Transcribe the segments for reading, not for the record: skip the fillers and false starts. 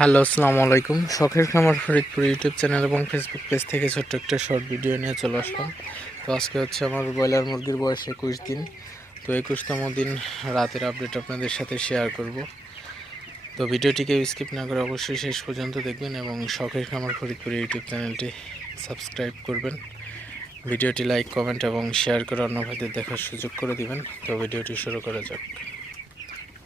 Hello, আসসালামু আলাইকুম। শখের খামার ফরিদপুর ইউটিউব চ্যানেল এবং ফেসবুক পেজ থেকে ছোট্ট একটা শর্ট ভিডিও নিয়ে চলে আসলাম। তো আজকে হচ্ছে আমার ব্রয়লার মুরগির বয়স 21 দিন। তো 21তম দিন রাতের আপডেট আপনাদের সাথে শেয়ার করব। তো ভিডিওটিকে স্কিপ না করে অবশ্যই শেষ পর্যন্ত দেখবেন এবং শখের খামার ফরিদপুর ইউটিউব চ্যানেলটি সাবস্ক্রাইব করবেন। ভিডিওটি লাইক, কমেন্ট এবং শেয়ার করে অন্য ভাইদের দেখার সুযোগ করে দিবেন। তো ভিডিওটি শুরু করা যাক।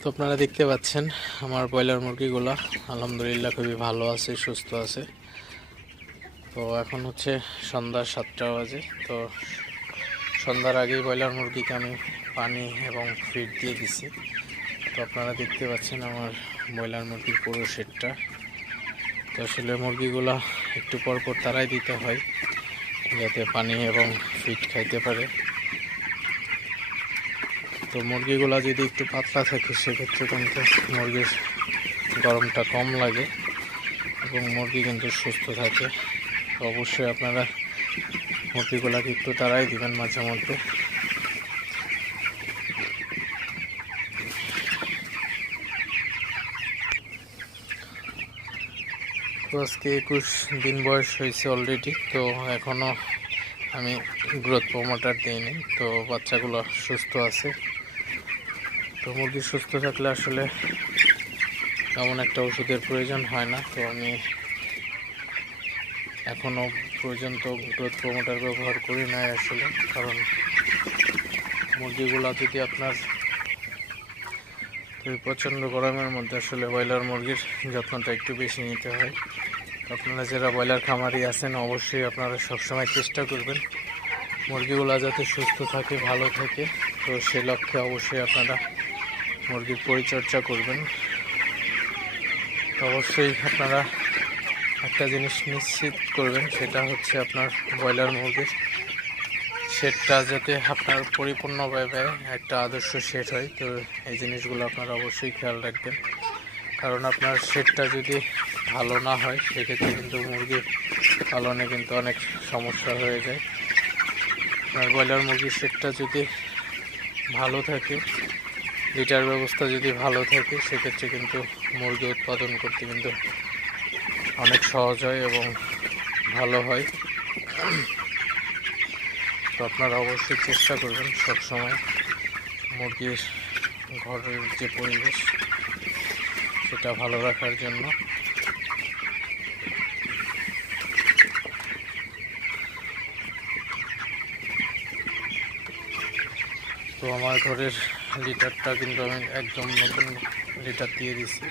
তো আপনারা দেখতে পাচ্ছেন আমার ব্রয়লার মুরগিগুলো আলহামদুলিল্লাহ খুবই ভালো আছে, সুস্থ আছে। তো এখন হচ্ছে সন্ধ্যা 7টা বাজে। তো সন্ধ্যার আগেই ব্রয়লার মুরগিকে আমি পানি এবং ফিড দিয়ে দিছি। তো আপনারা দেখতে পাচ্ছেন আমার ব্রয়লার মুরগির পুরো শেডটা। তো আসলে মুরগিগুলো একটু পরপর তারাই দিতে হয় যাতে পানি এবং ফিড খাইতে পারে। তো মুরগিগুলো যদি একটু পাতলা থাকে সেক্ষেত্রে কিন্তু মুরগির গরমটা কম লাগে এবং মুরগি কিন্তু সুস্থ থাকে। তো অবশ্যই আপনারা মুরগিগুলোকে একটু তাড়াই দিবেন মাঝে মধ্যে। তো আজকে 21 দিন বয়স হয়েছে অলরেডি। তো এখনও আমি গ্রোথ প্রমোটার দিইনি। তো বাচ্চাগুলো সুস্থ আছে। তো মুরগি সুস্থ থাকলে আসলে তেমন একটা ওষুধের প্রয়োজন হয় না। তো আমি এখনও পর্যন্ত গ্রোথ প্রমোটার ব্যবহার করি নাই আসলে, কারণ মুরগিগুলো যদি আপনার প্রচণ্ড গরমের মধ্যে আসলে ব্রয়লার মুরগির যত্নটা একটু বেশি নিতে হয়। আপনারা যারা ব্রয়লার খামারি আছেন অবশ্যই আপনারা সবসময় চেষ্টা করবেন মুরগিগুলো যাতে সুস্থ থাকে, ভালো থাকে। তো সে লক্ষ্যে অবশ্যই আপনারা মুরগির পরিচর্যা করবেন। তো অবশ্যই আপনারা একটা জিনিস নিশ্চিত করবেন, সেটা হচ্ছে আপনার ব্রয়লার মুরগির শেডটা যাতে আপনার পরিপূর্ণভাবে একটা আদর্শ শেড হয়। তো এই জিনিসগুলো আপনারা অবশ্যই খেয়াল রাখবেন, কারণ আপনার শেডটা যদি ভালো না হয় সেক্ষেত্রে কিন্তু মুরগি পালনে কিন্তু অনেক সমস্যা হয়ে যায়। আপনার ব্রয়লার মুরগির শেডটা যদি ভালো থাকে, লিটার ব্যবস্থা যদি ভালো থাকে, সেক্ষেত্রে কিন্তু মুরগি উৎপাদন করতে কিন্তু অনেক সহজ হয় এবং ভালো হয়। তো আপনারা অবশ্যই চেষ্টা করবেন সবসময় মুরগির ঘরের যে পরিবেশ সেটা ভালো রাখার জন্য। তো আমার ঘরের লিটারটা কিন্তু আমি একদম নতুন লিটার দিয়ে দিছি।